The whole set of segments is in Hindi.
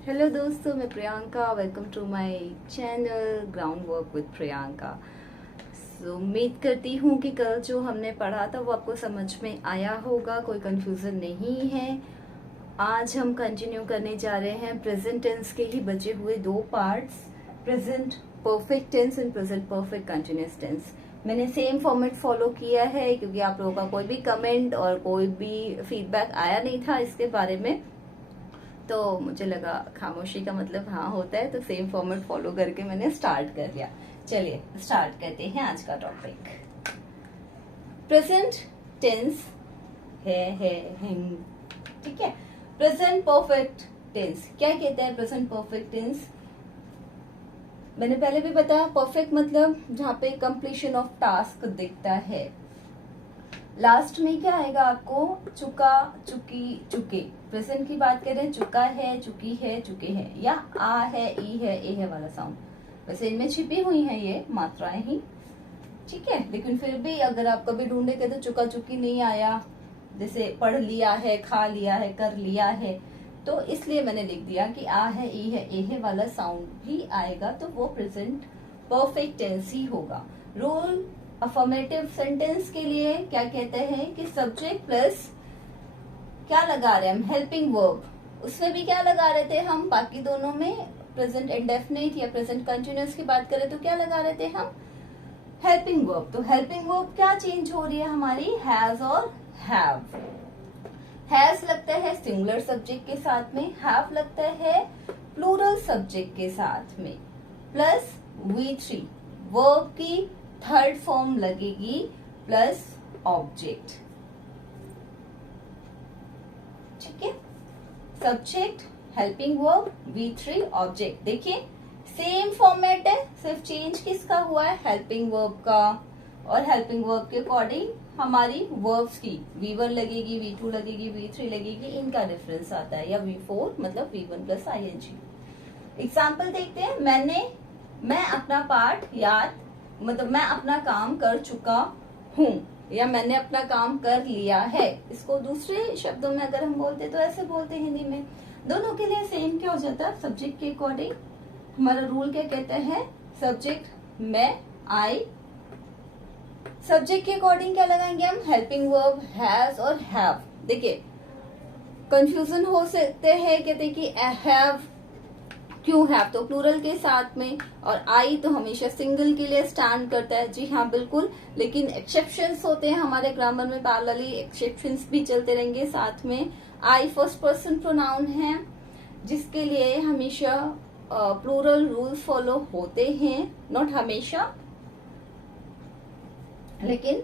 हेलो दोस्तों, मैं Priyanka. Welcome to my channel ground work with Priyanka. उम्मीद करती हूँ कि कल जो हमने पढ़ा था वो आपको समझ में आया होगा, कोई कंफ्यूजन नहीं है। आज हम कंटिन्यू करने जा रहे हैं प्रेजेंट टेंस के ही बचे हुए दो parts, present perfect tense and present perfect continuous tense. मैंने सेम फॉर्मेट फॉलो किया है क्योंकि आप लोगों का कोई भी कमेंट और कोई भी फीडबैक आया नहीं था इसके बारे में, तो मुझे लगा खामोशी का मतलब हाँ होता है, तो सेम फॉर्मेट फॉलो करके मैंने स्टार्ट कर लिया। चलिए स्टार्ट करते हैं आज का टॉपिक। प्रेजेंट टेंस है, ठीक है। प्रेजेंट परफेक्ट टेंस क्या कहते हैं? प्रेजेंट परफेक्ट टेंस मैंने पहले भी बताया, परफेक्ट मतलब जहाँ पे कंप्लीशन ऑफ टास्क दिखता है। लास्ट में क्या आएगा आपको? चुका, चुकी, चुके। प्रेजेंट की बात करें, चुका है, चुकी है, चुके हैं, या आ है, ई है, ए है वाला साउंड। वैसे इनमें छिपी हुई हैं ये मात्राएं ही, ठीक है, लेकिन फिर भी अगर आप कभी ढूंढेंगे तो चुका चुकी नहीं आया, जैसे पढ़ लिया है, खा लिया है, कर लिया है, तो इसलिए मैंने लिख दिया कि आ है, ई है, ए है वाला साउंड भी आएगा तो वो प्रेजेंट परफेक्ट टेंस ही होगा। रूल अफर्मेटिव सेंटेंस के लिए क्या कहते हैं कि सब्जेक्ट प्लस क्या लगा रहे हैं हम? Helping verb. उसमें भी क्या लगा रहे थे हम? बाकी दोनों में प्रेजेंट इंडेफिनिट या प्रेजेंट कंटिन्यूअस की बात करें तो क्या लगा रहे थे हम? Helping verb. तो हेल्पिंग वर्ब क्या चेंज हो रही है हमारी? हैज और हैव। हैज लगता है सिंगुलर सब्जेक्ट के साथ में, हैव लगता है प्लूरल सब्जेक्ट के साथ में, प्लस V3 वर्ब की थर्ड फॉर्म लगेगी प्लस ऑब्जेक्ट, ठीक है। Subject, helping verb, V3 object. देखिए सेम फॉर्मेट है, सिर्फ चेंज किसका हुआ है? हेल्पिंग वर्ब का। और हेल्पिंग वर्ब के अकॉर्डिंग हमारी वर्ब्स की V1 लगेगी, V2 लगेगी, V3 लगेगी, इनका डिफरेंस आता है, या V4 मतलब V1 प्लस ING। एग्जाम्पल देखते हैं। मैं अपना पाठ याद, मतलब मैं अपना काम कर चुका हूँ, या मैंने अपना काम कर लिया है। इसको दूसरे शब्दों में अगर हम बोलते तो ऐसे बोलते हैं हिंदी में। दोनों के लिए सेम क्या हो जाता है? सब्जेक्ट के अकॉर्डिंग हमारा रूल क्या कहते हैं? सब्जेक्ट मैं, आई। सब्जेक्ट के अकॉर्डिंग क्या लगाएंगे हम? हेल्पिंग वर्ब, हैज और हैव। देखिए कंफ्यूजन हो सकते हैं, कहते हैं कि हैव क्यों हैव तो प्लूरल के साथ में, और आई तो हमेशा सिंगल के लिए स्टैंड करता है। जी हाँ बिल्कुल, लेकिन एक्सेप्शंस होते हैं हमारे ग्रामर में, पैरेलली एक्सेप्शंस भी चलते रहेंगे साथ में। आई फर्स्ट पर्सन प्रोनाउन है जिसके लिए हमेशा प्लूरल रूल्स फॉलो होते हैं, नॉट हमेशा, लेकिन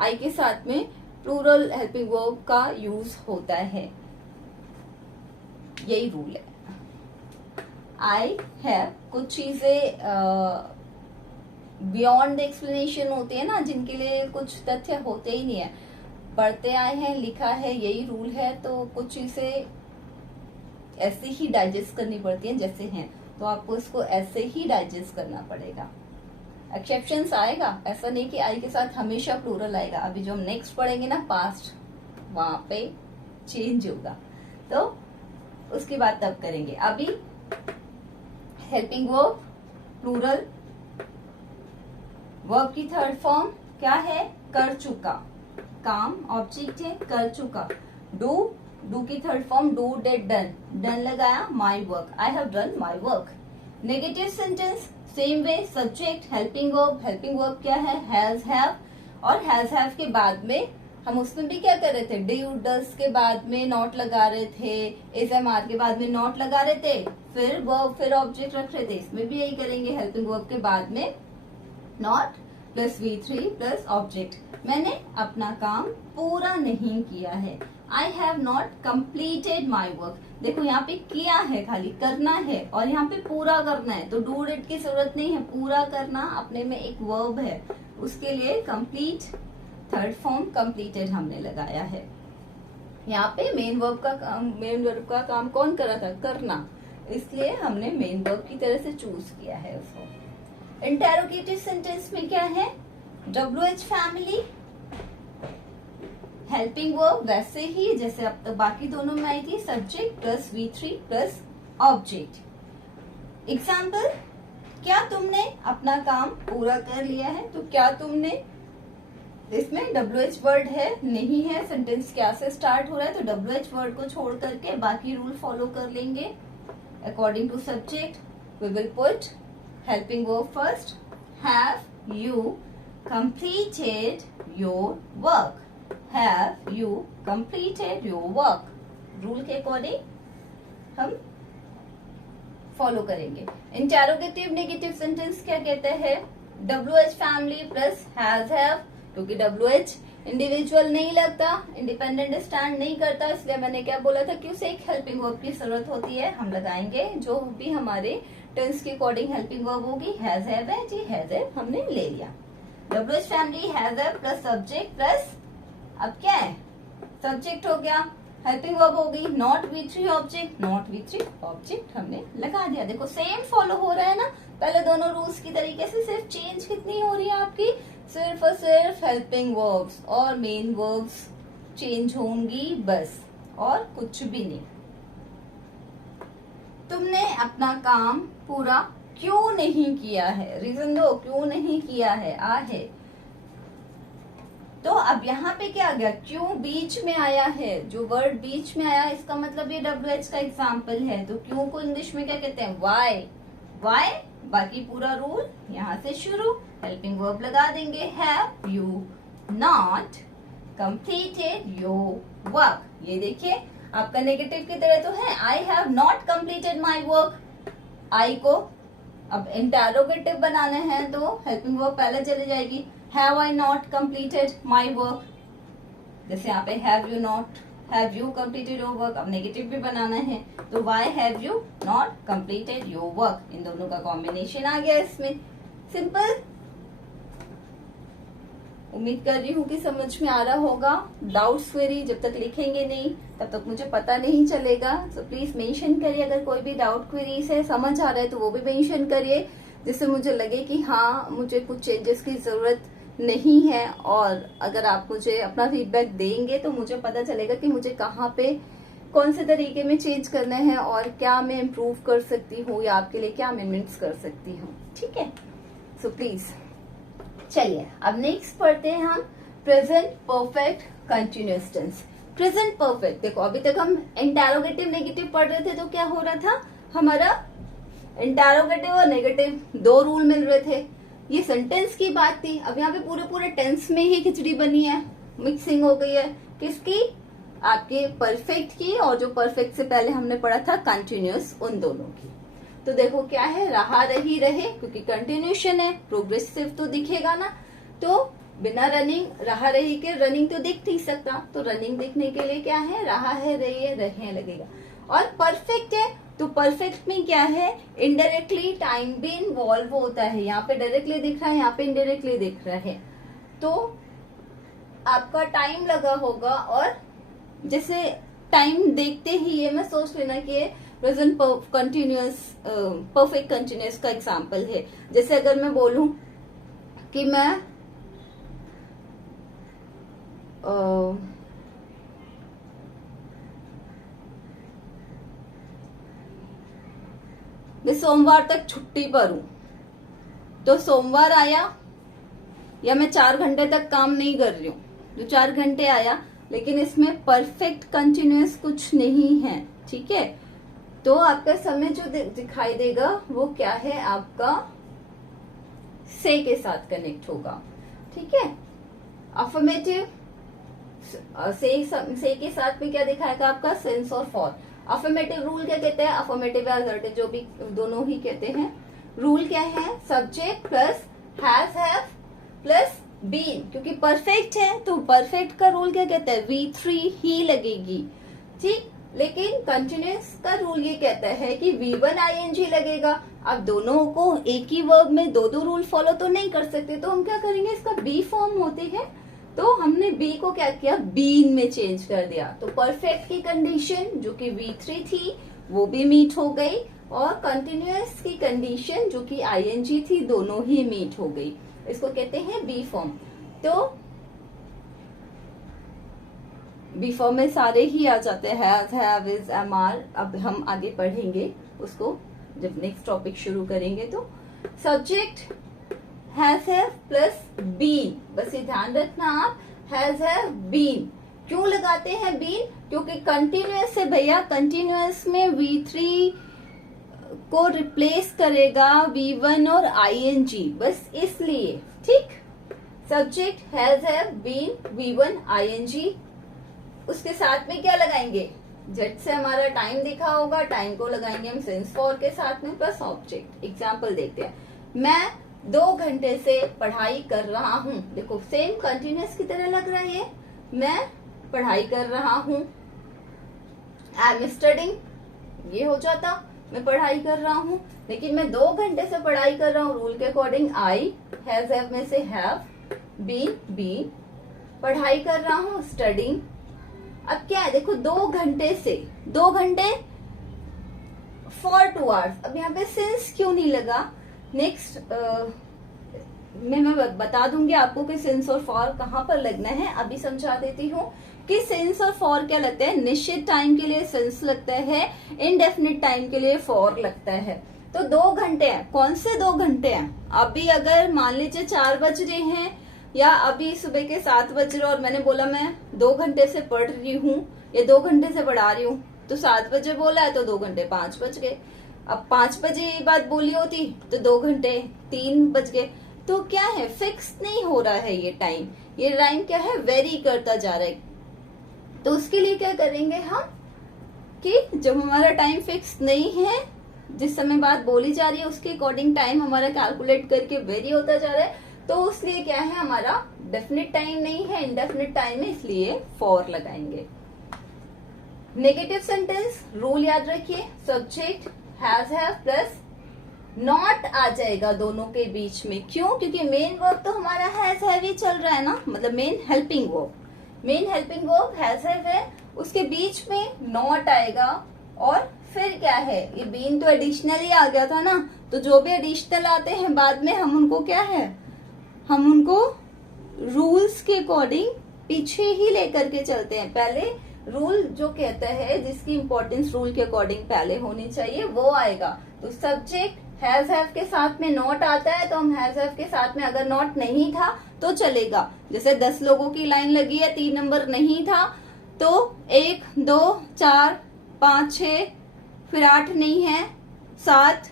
आई के साथ में प्लूरल हेल्पिंग वर्ब का यूज होता है, यही रूल है। आई हैव कुछ चीजें बियॉन्ड एक्सप्लेनेशन होती है ना, जिनके लिए कुछ तथ्य होते ही नहीं है, पढ़ते आए हैं, लिखा है, यही रूल है, तो कुछ चीजें ऐसे ही डाइजेस्ट करनी पड़ती हैं जैसे हैं, तो आपको इसको ऐसे ही डाइजेस्ट करना पड़ेगा। एक्सेप्शंस आएगा, ऐसा नहीं कि आई के साथ हमेशा प्लूरल आएगा। अभी जो हम नेक्स्ट पढ़ेंगे ना पास्ट, वहां पे चेंज होगा, तो उसकी बात तब करेंगे। अभी हेल्पिंग वर्ब प्लूरल, वर्ब की थर्ड फॉर्म क्या है? कर चुका, काम ऑब्जेक्ट है, कर चुका। डू की third form do, did, done. Done लगाया my work, I have done my work. Negative sentence same way, subject, helping verb क्या है? हैज, हैव, और हैज हैव के बाद में हम उसमें भी क्या कर रहे थे? डू, डस के बाद में नॉट लगा रहे थे, एसएमआर के बाद में नॉट लगा रहे थे, फिर वर्ब, फिर ऑब्जेक्ट रख रहे थे। इसमें भी यही करेंगे, हेल्पिंग वर्ब के बाद में not plus V3 plus object. मैंने अपना काम पूरा नहीं किया है, I have not completed my work. देखो यहाँ पे किया है, खाली करना है, और यहाँ पे पूरा करना है, तो डू डिड की जरूरत नहीं है। पूरा करना अपने में एक वर्ब है, उसके लिए कंप्लीट थर्ड फॉर्म कंप्लीटेड हमने लगाया है। यहाँ पे मेन वर्ब का काम कौन कर रहा था? करना, इसलिए हमने मेन वर्ब की तरह से चूज किया है उसको। इंटेरोगेटिव सेंटेंस में क्या है? WH फैमिली, हेल्पिंग वर्ब वैसे ही जैसे अब तक बाकी दोनों में आई थी, subject plus V3 plus object. Example, क्या तुमने अपना काम पूरा कर लिया है? तो क्या तुमने, इसमें WH वर्ड है नहीं है, सेंटेंस क्या से स्टार्ट हो रहा है, तो WH वर्ड को छोड़ करके बाकी रूल फॉलो कर लेंगे। According to subject we will put helping verb first. Have you completed your work? Have you completed your work? Rule के अकॉर्डिंग हम फॉलो करेंगे। इंटेरोगेटिव नेगेटिव सेंटेंस क्या कहते हैं? WH family plus has have, क्योंकि WH इंडिविजुअल नहीं लगता, इंडिपेंडेंट स्टैंड नहीं करता, इसलिए मैंने क्या बोला था कि उसे एक हेल्पिंग वर्ब की जरूरत होती है। हम लगाएंगे जो भी हमारे टेंस के अकॉर्डिंग हेल्पिंग वर्ब होगी। हैज हैव है जी, हैज हैव हमने ले लिया। WH family has have plus subject plus, अब क्या है, सब्जेक्ट हो गया, हेल्पिंग वर्ब हो गई, not V3 object, not V3 object हमने लगा दिया। देखो सेम फॉलो हो रहा है ना पहले दोनों रूल्स की तरीके से, सिर्फ चेंज कितनी हो रही है आपकी, सिर्फ और सिर्फ हेल्पिंग वर्ब्स और मेन वर्ब्स चेंज होंगी बस, और कुछ भी नहीं। तुमने अपना काम पूरा क्यों नहीं किया है? रीजन दो, क्यों नहीं किया है, आ है। तो अब यहाँ पे क्या आ गया, क्यों बीच में आया है, जो वर्ड बीच में आया इसका मतलब ये WH का एग्जाम्पल है। तो क्यों को इंग्लिश में क्या कहते हैं? वाई। वाई, बाकी पूरा रूल यहाँ से शुरू, हेल्पिंग वर्ब लगा देंगे। Have you not completed your work? ये देखिए आपका नेगेटिव की तरह तो है, I have not completed my work. I को अब इंटेरोगेटिव बनाना है तो हेल्पिंग वर्ब पहले चली जाएगी। Have I not completed my work? जैसे यहाँ पे have you not, have you completed your work, अब नेगेटिव भी बनाना है तो why have you not completed your work? इन दोनों का कॉम्बिनेशन आ गया इसमें, सिंपल। उम्मीद कर रही हूँ कि समझ में आ रहा होगा। डाउट्स क्वेरी जब तक लिखेंगे नहीं तब तक मुझे पता नहीं चलेगा, तो प्लीज मेंशन करिए। अगर कोई भी डाउट क्वेरी से समझ आ रहा है तो वो भी मेंशन करिए, जिससे मुझे लगे कि हाँ मुझे कुछ चेंजेस की जरूरत नहीं है। और अगर आप मुझे अपना फीडबैक देंगे तो मुझे पता चलेगा कि मुझे कहाँ पे कौन से तरीके में चेंज करना है और क्या मैं इम्प्रूव कर सकती हूँ या आपके लिए क्या अमेंडमेंट्स कर सकती हूँ। ठीक है, सो प्लीज चलिए अब नेक्स्ट पढ़ते हैं हम present perfect continuous tense. Present perfect, देखो अभी तक हम इंटेरोगेटिव नेगेटिव पढ़ रहे थे तो क्या हो रहा था, हमारा इंटेरोगेटिव और नेगेटिव दो रूल मिल रहे थे, ये सेंटेंस की बात थी। अब यहाँ पे पूरे पूरे टेंस में ही खिचड़ी बनी है, मिक्सिंग हो गई है, किसकी, आपके परफेक्ट की और जो परफेक्ट से पहले हमने पढ़ा था कंटिन्यूअस, उन दोनों की। तो देखो क्या है, रहा रही रहे, क्योंकि कंटिन्यूशन है, प्रोग्रेसिव तो दिखेगा ना, तो बिना रनिंग रहा रही के रनिंग तो दिख नहीं सकता, तो रनिंग दिखने के लिए क्या है, रहा है रही है रहे लगेगा। और परफेक्ट है तो परफेक्ट में क्या है, इनडायरेक्टली टाइम भी इन्वॉल्व होता है। यहाँ पे डायरेक्टली दिख रहा है, यहाँ पे इनडायरेक्टली दिख रहा है, तो आपका टाइम लगा होगा। और जैसे टाइम देखते ही ये मैं सोच लेना कि प्रेजेंट कंटिन्यूअस परफेक्ट कंटिन्यूअस का एग्जांपल है। जैसे अगर मैं बोलूं कि मैं सोमवार तक छुट्टी पर हूं, तो सोमवार आया या मैं 4 घंटे तक काम नहीं कर रही हूँ, जो 4 घंटे आया, लेकिन इसमें परफेक्ट कंटिन्यूअस कुछ नहीं है। ठीक है, तो आपका समय जो दिखाई देगा वो क्या है, आपका से के साथ कनेक्ट होगा। ठीक है, अफर्मेटिव से के साथ में क्या दिखाएगा, आपका सेंस और फॉर। अफर्मेटिव रूल क्या कहते हैं, अफर्मेटिव या असर्टिव, जो भी दोनों ही कहते हैं। रूल क्या है, subject plus has have plus been, क्योंकि परफेक्ट है तो परफेक्ट का रूल क्या कहता है, V3 ही लगेगी। ठीक, लेकिन कंटिन्यूअस का रूल ये कहता है कि V1 ING लगेगा। अब दोनों को एक ही वर्ब में दो रूल फॉलो तो नहीं कर सकते, तो हम क्या करेंगे, इसका बी फॉर्म होती है, तो हमने बी को क्या किया, बीन में चेंज कर दिया। तो परफेक्ट की कंडीशन जो कि V3 थी वो भी मीट हो गई, और कंटिन्यूअस की कंडीशन जो कि ING थी दोनों ही मीट हो गई। इसको कहते हैं बी फॉर्म। तो बिफोर में सारे ही आ जाते हैं, has, have, is, am, are. अब हम आगे पढ़ेंगे उसको जब नेक्स्ट टॉपिक शुरू करेंगे। तो subject has, have plus been, बस ये ध्यान रखना आप, हैज, हैव, बीन। क्यों लगाते हैं बीन? क्योंकि कंटिन्यूअस है भैया, कंटिन्यूअस में V3 को रिप्लेस करेगा V1 और ING, बस इसलिए। ठीक, subject has, have, been, V1, ING। उसके साथ में क्या लगाएंगे? जेट से हमारा टाइम दिखा होगा, टाइम को लगाएंगे हम सिंस फॉर के साथ में प्लस ऑब्जेक्ट। एग्जाम्पल देखते हैं, मैं 2 घंटे से पढ़ाई कर रहा हूँ। देखो सेम कंटिन्यूअस की तरह लग रहा है ये, मैं पढ़ाई कर रहा हूँ। आई एम स्टडिंग, ये हो जाता मैं पढ़ाई कर रहा हूँ, लेकिन मैं 2 घंटे से पढ़ाई कर रहा हूँ। रूल के अकॉर्डिंग आई, हैज, हैव में से हैव, बीन, पढ़ाई कर रहा हूँ, स्टडिंग। अब क्या है, देखो 2 घंटे से, 2 घंटे फॉर 2 आवर्स। अब यहाँ पे सिंस क्यों नहीं लगा? नेक्स्ट मैं बता दूंगी आपको कि सिंस और फॉर कहाँ पर लगना है। अभी समझा देती हूँ कि सिंस और फॉर क्या लगता है। निश्चित टाइम के लिए सिंस लगता है, इनडेफिनिट टाइम के लिए फॉर लगता है। तो 2 घंटे हैं, कौन से 2 घंटे हैं? अभी अगर मान लीजिए 4 बज रहे हैं या अभी सुबह के 7 बज रहे और मैंने बोला मैं 2 घंटे से पढ़ रही हूँ या 2 घंटे से पढ़ा रही हूँ, तो 7 बजे बोला है तो 2 घंटे 5 बज गए। अब 5 बजे ये बात बोली होती तो 2 घंटे 3 बज गए। तो क्या है, फिक्स नहीं हो रहा है ये टाइम, ये टाइम क्या है, वेरी करता जा रहा है। तो उसके लिए क्या करेंगे हम कि जब हमारा टाइम फिक्स नहीं है, जिस समय बात बोली जा रही है उसके अकॉर्डिंग टाइम हमारा कैलकुलेट करके वेरी होता जा रहा है, तो उसलिए क्या है, हमारा डेफिनेट टाइम नहीं है, इंडेफिनिट टाइम है, इसलिए फॉर लगाएंगे। नेगेटिव सेंटेंस रूल याद रखिए, subject has, have plus not आ जाएगा दोनों के बीच में। क्यों? क्योंकि मेन वर्ब तो हमारा हैज, हैव ही चल रहा है ना, मतलब main helping verb has, have है, उसके बीच में नॉट आएगा। और फिर क्या है, ये बीन तो एडिशनल ही आ गया था ना, तो जो भी एडिशनल आते हैं बाद में हम उनको क्या है, हम उनको रूल्स के अकॉर्डिंग पीछे ही लेकर के चलते हैं। पहले रूल जो कहता है, जिसकी इंपॉर्टेंस रूल के अकॉर्डिंग पहले होनी चाहिए, वो आएगा। तो सब्जेक्ट हैज, हैव के साथ में नॉट आता है, तो हम हैज, हैव के साथ में अगर नॉट नहीं था तो चलेगा। जैसे 10 लोगों की लाइन लगी है, 3 नंबर नहीं था, तो 1, 2, 4, 5, 6, फिर 8 नहीं है, 7,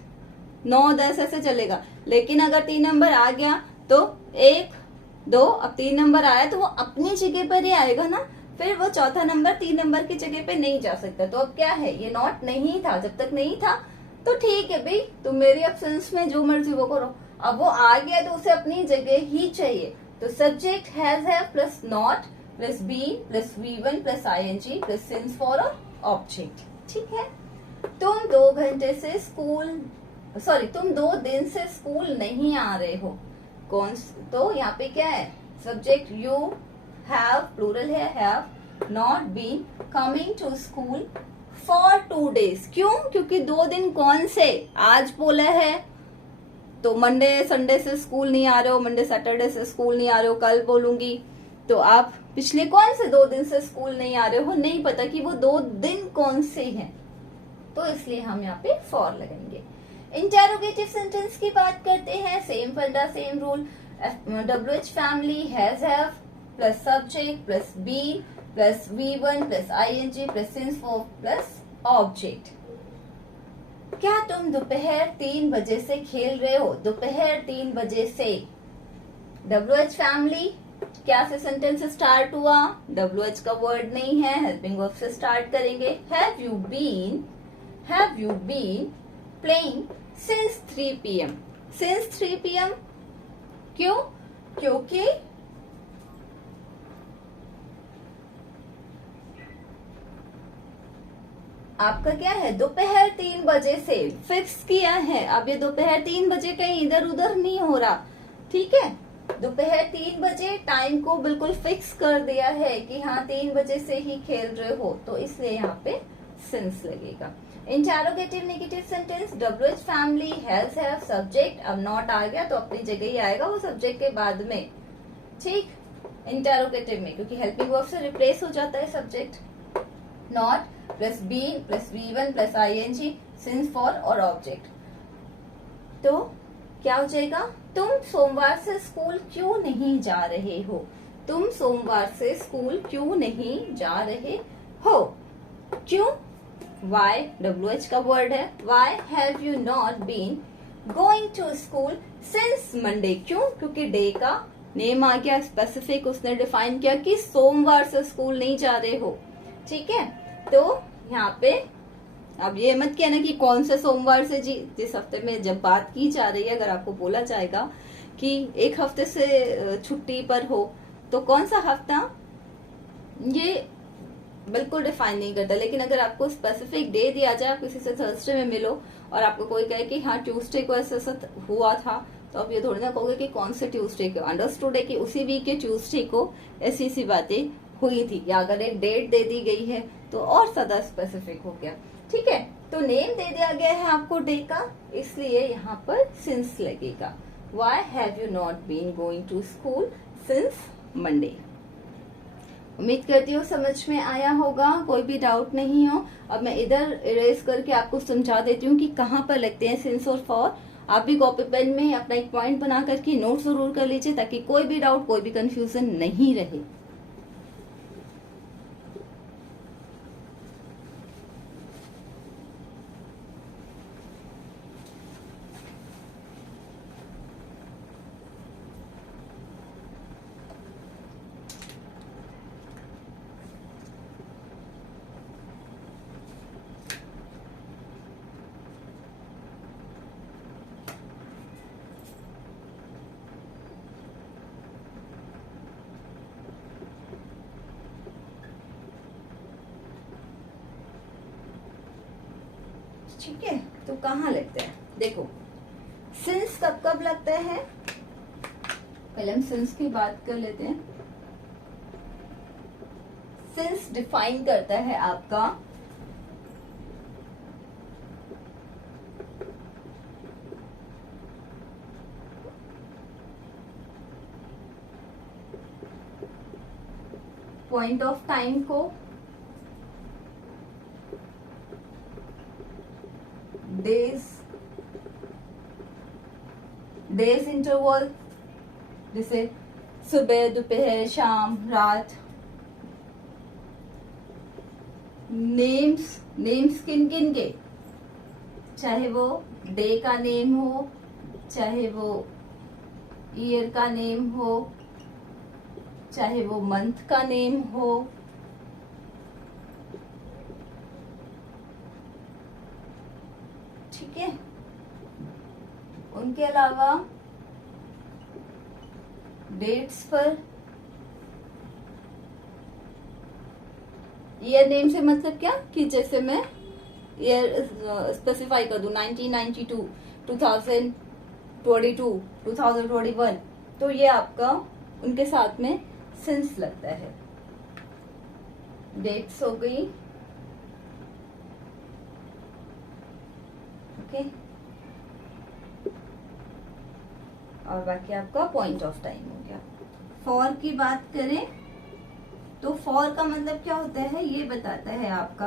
9, 10 ऐसे चलेगा। लेकिन अगर 3 नंबर आ गया तो 1, 2, अब 3 नंबर आया तो वो अपनी जगह पर ही आएगा ना, फिर वो चौथा नंबर 3 नंबर की जगह पे नहीं जा सकता। तो अब क्या है, ये नॉट नहीं था, जब तक नहीं था तो ठीक है भाई, तुम मेरी एब्सेंस में जो मर्जी वो करो। अब वो आ गया तो उसे अपनी जगह ही चाहिए। तो subject has, have plus not plus be plus V1 plus ING plus since for और ऑब्जेक्ट। ठीक है, तुम 2 घंटे से तुम 2 दिन से स्कूल नहीं आ रहे हो। कौन? तो यहाँ पे क्या है, सब्जेक्ट यू, हैव प्लूरल है, have not been coming to school for 2 days। क्यों? क्योंकि 2 दिन कौन से, आज बोला है तो मंडे संडे से स्कूल नहीं आ रहे हो, मंडे सैटरडे से स्कूल नहीं आ रहे हो, कल बोलूंगी तो आप पिछले कौन से 2 दिन से स्कूल नहीं आ रहे हो, नहीं पता कि वो 2 दिन कौन से हैं, तो इसलिए हम यहाँ पे फॉर लगाएंगे। इंटेरोगेटिव सेंटेंस की बात करते हैं, सेम फंडा same rule. WH family has, have plus subject plus be plus V1 plus ING plus since for plus object. क्या तुम दोपहर 3 बजे से खेल रहे हो? दोपहर 3 बजे से। WH फैमिली क्या से सेंटेंस स्टार्ट हुआ? WH का वर्ड नहीं है, हेल्पिंग वर्ब से स्टार्ट करेंगे। Have you been playing since 3 PM? Since 3 PM क्यों? क्योंकि आपका क्या है, दोपहर 3 बजे से फिक्स किया है। अब ये दोपहर 3 बजे कहीं इधर उधर नहीं हो रहा, ठीक है, दोपहर 3 बजे टाइम को बिल्कुल फिक्स कर दिया है कि हाँ 3 बजे से ही खेल रहे हो, तो इसलिए यहाँ पे सिंस लगेगा। Interrogative negative sentence, WH family has, have subject, अब नॉट आ गया तो अपनी जगह ही आएगा वो सब्जेक्ट के बाद में। ठीक, इंटेरोगेटिव में, क्योंकि हेल्पिंग वर्ब से रिप्लेस हो जाता है subject. Not plus been plus V1 plus ING, since for और ऑब्जेक्ट। तो क्या हो जाएगा, तुम सोमवार से स्कूल क्यों नहीं जा रहे हो? तुम सोमवार से स्कूल क्यों नहीं जा रहे हो? क्यों? Why, WH का वर्ड है। Why have you not been going to school since Monday? क्यों? क्योंकि डे का नेम आ गया, स्पेसिफिक उसने डिफाइन किया कि सोमवार से स्कूल नहीं जा रहे हो। ठीक है, तो यहाँ पे अब ये मत कहना कि कौन से सोमवार से जी, जिस हफ्ते में जब बात की जा रही है, अगर आपको बोला जाएगा कि एक हफ्ते से छुट्टी पर हो, तो कौन सा हफ्ता, ये बिल्कुल डिफाइन नहीं करता। लेकिन अगर आपको स्पेसिफिक डे दिया जाए, आप किसी से थर्सडे में मिलो और आपको कोई कहे कि हाँ ट्यूसडे को ऐसा हुआ था, तो आप ये थोड़ी ना कहोगे कि कौन से ट्यूसडे को। अंडरस्टूड है कि उसी वीक के ट्यूसडे को ऐसी सी बातें हुई थी, या अगर एक डेट दे दी गई है तो और ज्यादा स्पेसिफिक हो गया। ठीक है, तो नेम दे दिया गया है आपको डे का, इसलिए यहाँ पर सिंस लगेगा। Why have you not been going to school since Monday? उम्मीद करती हूँ समझ में आया होगा, कोई भी डाउट नहीं हो। अब मैं इधर इरेज करके आपको समझा देती हूँ कि कहाँ पर लगते हैं सिंस और फॉर। आप भी कॉपी पेन में अपना एक पॉइंट बना करके नोट जरूर कर लीजिए, ताकि कोई भी डाउट, कोई भी कंफ्यूजन नहीं रहे। ठीक है, तो कहाँ लगता है, देखो सिंस कब कब लगता है, पहले हम सिंस की बात कर लेते हैं। सिंस डिफाइन करता है आपका पॉइंट ऑफ टाइम को, डेज इंटरवल, जैसे सुबह, दोपहर, शाम, रात। नेम्स किन किन के, चाहे वो डे का नेम हो, चाहे वो ईयर का नेम हो, चाहे वो मंथ का नेम हो। ठीक है, उनके अलावा डेट्स पर ईयर नेम से मतलब क्या, कि जैसे मैं ईयर स्पेसिफाई कर दूं 1992, 2022, 2021, तो ये आपका उनके साथ में सिंस लगता है। डेट्स हो गई, ओके, और बाकी आपका पॉइंट ऑफ टाइम हो गया। फॉर की बात करें तो फॉर का मतलब क्या होता है, ये बताता है आपका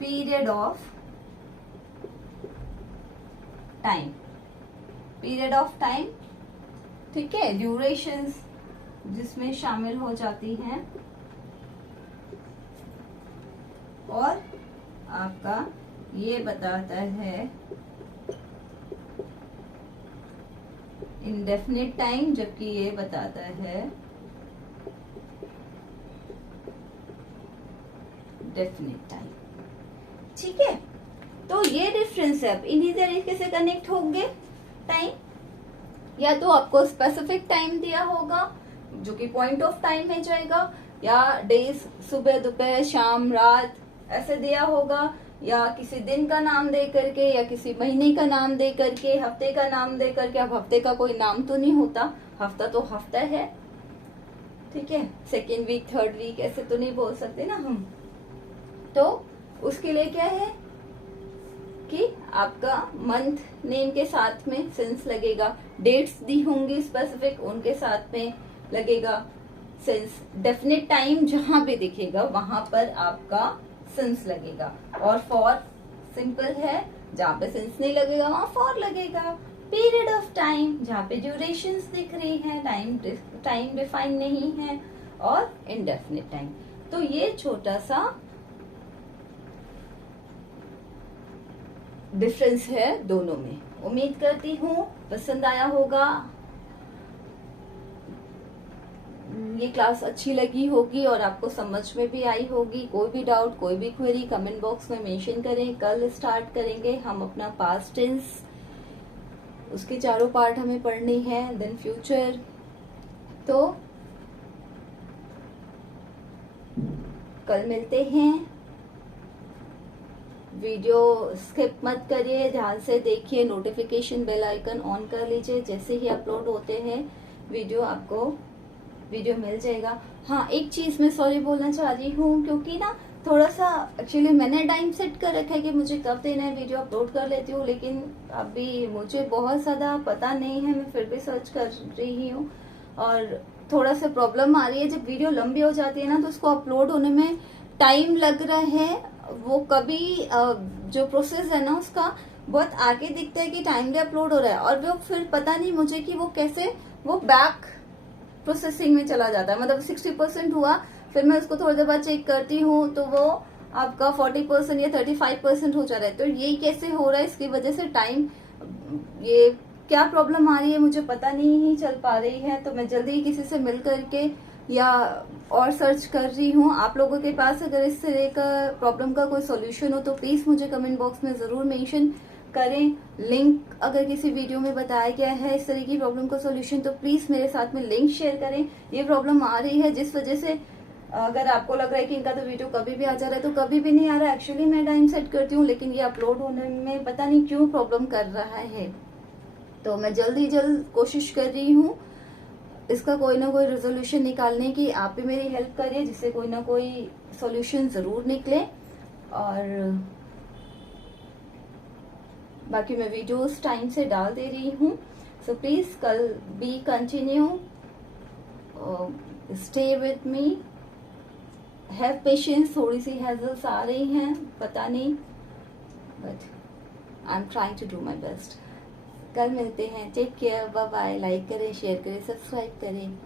period of time. Period of time, ठीक है, ड्यूरेशंस जिसमें शामिल हो जाती हैं, और आपका ये बताता है इंडेफिनिट टाइम, जबकि ये बताता है डेफिनिट टाइम। ठीक है, तो ये डिफरेंस है। अब इन्हीं तरीके से कनेक्ट होंगे टाइम, या तो आपको स्पेसिफिक टाइम दिया होगा जो कि पॉइंट ऑफ टाइम में जाएगा, या डेज सुबह, दोपहर, शाम, रात ऐसे दिया होगा, या किसी दिन का नाम दे करके, या किसी महीने का नाम दे करके, हफ्ते का नाम दे करके। अब हफ्ते का कोई नाम तो नहीं होता, हफ्ता तो हफ्ता है। ठीक है, सेकेंड वीक, थर्ड वीक ऐसे तो नहीं बोल सकते ना हम। तो उसके लिए क्या है कि आपका मंथ नेम के साथ में सिंस लगेगा, डेट्स दी होंगी स्पेसिफिक, उनके साथ में लगेगा सेंस, डेफिनेट टाइम जहां भी दिखेगा वहां पर आपका सेंस लगेगा। और फॉर सिंपल है, जहां पे सेंस नहीं लगेगा वहां फॉर लगेगा। पीरियड ऑफ टाइम, जहां पे ड्यूरेशंस दिख रही है, टाइम डिफाइन नहीं है, और इनडेफिनेट टाइम। तो ये छोटा सा डिफरेंस है दोनों में। उम्मीद करती हूँ पसंद आया होगा, ये क्लास अच्छी लगी होगी और आपको समझ में भी आई होगी। कोई भी डाउट, कोई भी क्वेरी कमेंट बॉक्स में मेंशन करें। कल स्टार्ट करेंगे हम अपना पास्ट टेंस, उसके चारों पार्ट हमें पढ़ने हैं, देन फ्यूचर। तो कल मिलते हैं। वीडियो स्किप मत करिए, ध्यान से देखिए, नोटिफिकेशन बेल आइकन ऑन कर लीजिए। जैसे ही अपलोड होते हैं वीडियो, आपको वीडियो मिल जाएगा। हाँ, एक चीज मैं सॉरी बोलना चाह रही हूँ, क्योंकि ना थोड़ा सा एक्चुअली मैंने टाइम सेट कर रखा है कि मुझे कब देना है, वीडियो अपलोड कर लेती हूँ, लेकिन अभी मुझे बहुत ज्यादा पता नहीं है, मैं फिर भी सर्च कर रही हूँ और थोड़ा सा प्रॉब्लम आ रही है। जब वीडियो लंबी हो जाती है ना तो उसको अपलोड होने में टाइम लग रहा है। वो कभी जो प्रोसेस है ना उसका बहुत आगे दिखता है कि टाइमली अपलोड हो रहा है, और वो फिर पता नहीं मुझे कि वो कैसे वो बैक प्रोसेसिंग में चला जाता है। मतलब 60% हुआ, फिर मैं उसको थोड़ी देर बाद चेक करती हूँ तो वो आपका 40% या 35% हो जा रहा है। तो ये कैसे हो रहा है, इसकी वजह से टाइम, ये क्या प्रॉब्लम आ रही है मुझे पता नहीं चल पा रही है। तो मैं जल्दी किसी से मिल करके या और सर्च कर रही हूँ। आप लोगों के पास अगर इस तरह का प्रॉब्लम का कोई सॉल्यूशन हो तो प्लीज मुझे कमेंट बॉक्स में जरूर मेंशन करें। लिंक अगर किसी वीडियो में बताया गया है इस तरह की प्रॉब्लम का सॉल्यूशन, तो प्लीज मेरे साथ में लिंक शेयर करें। ये प्रॉब्लम आ रही है जिस वजह से अगर आपको लग रहा है कि इनका तो वीडियो कभी भी आ जा रहा है, तो कभी भी नहीं आ रहा। एक्चुअली मैं टाइम सेट करती हूँ, लेकिन ये अपलोड होने में पता नहीं क्यों प्रॉब्लम कर रहा है। तो मैं जल्द कोशिश कर रही हूँ इसका कोई ना कोई रेजोल्यूशन निकालने की। आप भी मेरी हेल्प करिए जिससे कोई ना कोई सॉल्यूशन जरूर निकले। और बाकी मैं वीडियोस टाइम से डाल दे रही हूँ। सो प्लीज कल be continue, stay with me, have patience. थोड़ी सी हैजल्स आ रही हैं, पता नहीं, but I am trying to do my best. कल मिलते हैं, take care, bye bye. Like करें, शेयर करें, सब्सक्राइब करें।